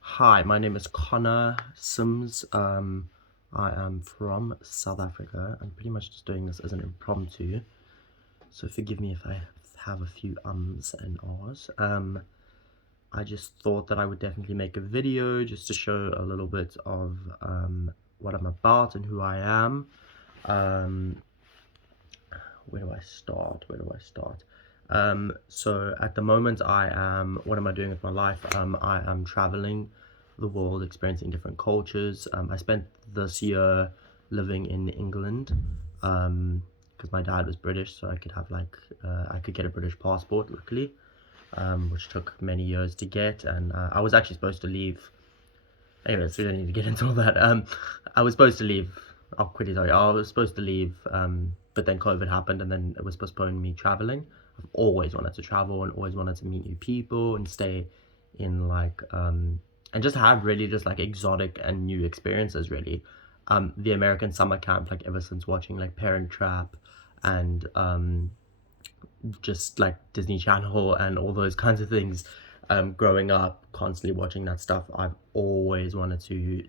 Hi, my name is Connor Sims. I am from South Africa. I'm pretty much just doing this as an impromptu, so forgive me if I have a few ums and ahs. I just thought that I would definitely make a video just to show a little bit of what I'm about and who I am. Where do I start? So at the moment what am I doing with my life? I am traveling the world, experiencing different cultures. I spent this year living in England, because my dad was British, so I could have I could get a British passport, luckily, which took many years to get, and I was actually supposed to leave. Anyways, we don't need to get into all that. I was supposed to leave. I'll quickly tell you. I was supposed to leave, but then COVID happened, and then it was postponed me traveling. I've always wanted to travel and always wanted to meet new people and stay in and just have really just like exotic and new experiences. Really, the American summer camp, like ever since watching like Parent Trap, and just like Disney Channel and all those kinds of things. Growing up, constantly watching that stuff, I've always wanted to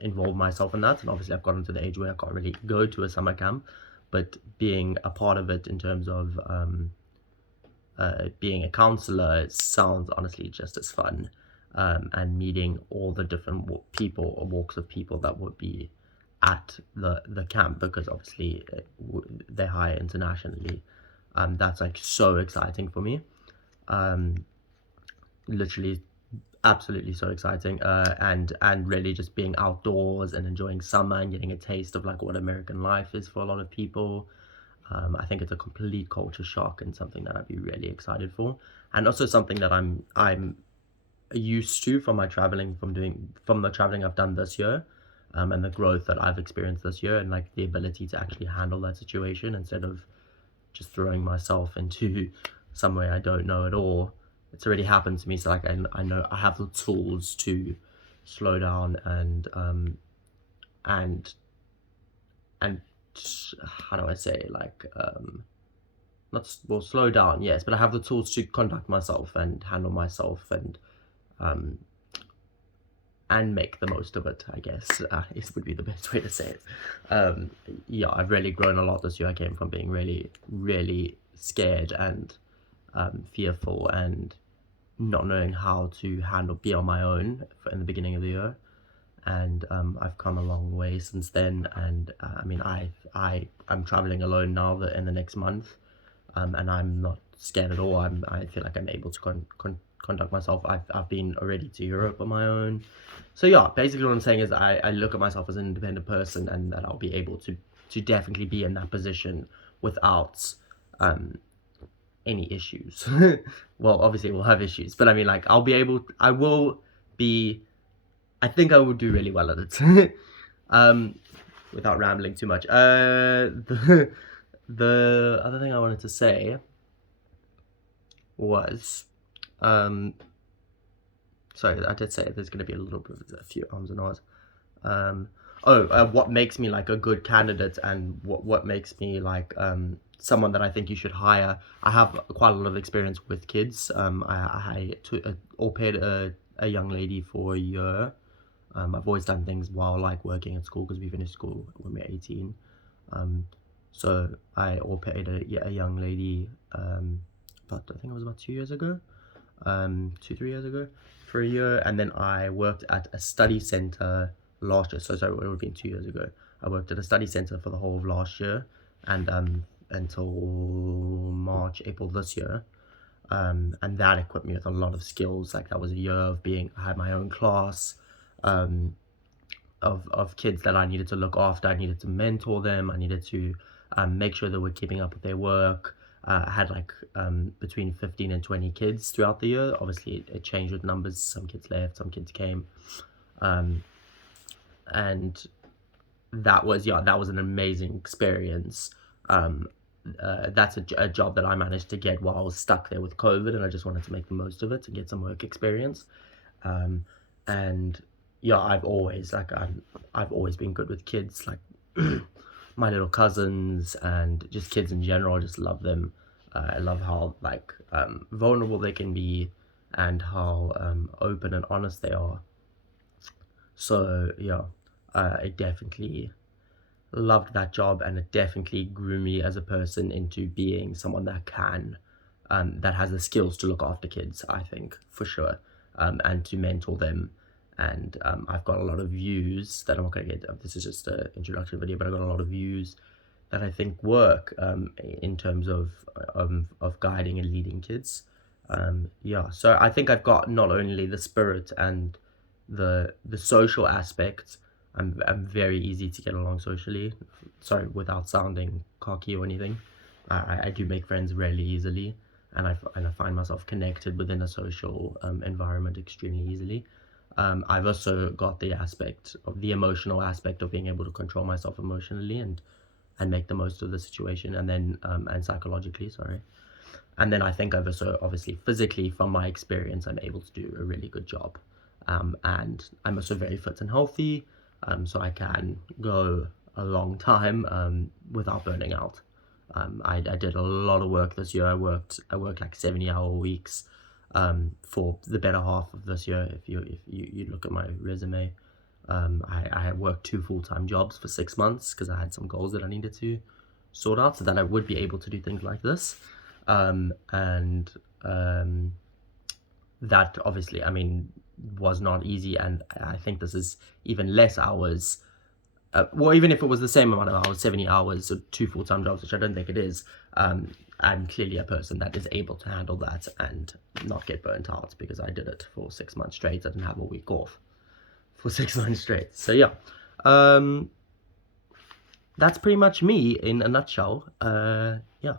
involve myself in that. And obviously, I've gotten to the age where I can't really go to a summer camp, but being a part of it in terms of being a counselor, it sounds honestly just as fun. And meeting all the different people or walks of people that would be at the camp, because obviously they hire internationally. That's like so exciting for me. Um, Literally, absolutely so exciting. And really just being outdoors and enjoying summer and getting a taste of like what American life is for a lot of people. I think it's a complete culture shock and something that I'd be really excited for, and also something that I'm used to from my traveling, from the traveling I've done this year, and the growth that I've experienced this year, and like the ability to actually handle that situation instead of just throwing myself into somewhere I don't know at all. It's already happened to me, so like I know I have the tools to slow down and and how do I say, not well, slow down, yes, but I have the tools to conduct myself and handle myself um and make the most of it, I guess, it would be the best way to say it. Yeah, I've really grown a lot this year. I came from being really, really scared and fearful and not knowing how to be on my own in the beginning of the year. And I've come a long way since then. And I mean, I'm traveling alone now in the next month, and I'm not scared at all. I feel like I'm able to conduct myself. I've been already to Europe on my own. So yeah, basically what I'm saying is I look at myself as an independent person, and that I'll be able to definitely be in that position without any issues. Well, obviously we'll have issues, but I mean, like, I will be, I think I will do really well at it. um, Without rambling too much. The other thing I wanted to say was, um, sorry, I did say there's going to be a few ums and ahs. What makes me like a good candidate, and what makes me like someone that I think you should hire. I have quite a lot of experience with kids. I au paired a young lady for a year. I've always done things while like working at school, because we finished school when we were 18. Um, so I au paired a young lady, I think it was about 2 years ago, 2, 3 years ago, for a year. And then I worked at a study center last year. So sorry, it would have been 2 years ago. I worked at a study center for the whole of last year, and until March, April this year. And that equipped me with a lot of skills. Like, that was a year of I had my own class, um, of kids that I needed to look after. I needed to mentor them. I needed to make sure that we're keeping up with their work. I had like between 15 and 20 kids throughout the year. Obviously, it changed with numbers. Some kids left, some kids came. Um, and that was an amazing experience. That's a job that I managed to get while I was stuck there with COVID, and I just wanted to make the most of it and get some work experience. And yeah, I've always been good with kids, like my little cousins and just kids in general. I just love them. I love how vulnerable they can be, and how open and honest they are. So yeah, I definitely loved that job, and it definitely grew me as a person into being someone that that has the skills to look after kids, I think, for sure, and to mentor them. And I've got a lot of views that I'm not going to get. This is just an introductory video, but I've got a lot of views that I think work in terms of guiding and leading kids. Yeah, so I think I've got not only the spirit and the social aspect. I'm very easy to get along socially. Sorry, without sounding cocky or anything. I do make friends really easily, and I find myself connected within a social environment extremely easily. I've also got the aspect of the emotional aspect of being able to control myself emotionally and make the most of the situation, and then and psychologically, sorry. And then I think I've also, obviously, physically, from my experience, I'm able to do a really good job. And I'm also very fit and healthy, so I can go a long time without burning out. I did a lot of work this year. I worked like 70-hour weeks for the better half of this year. If you look at my resume, I had worked 2 full-time jobs for 6 months because I had some goals that I needed to sort out so that I would be able to do things like this. And that obviously, I mean, was not easy, and I think this is even less hours. Well, even if it was the same amount of hours, 70 hours, or 2 full-time jobs, which I don't think it is, I'm clearly a person that is able to handle that and not get burnt out, because I did it for 6 months straight. I didn't have a week off for 6 months straight. So yeah, that's pretty much me in a nutshell. Yeah.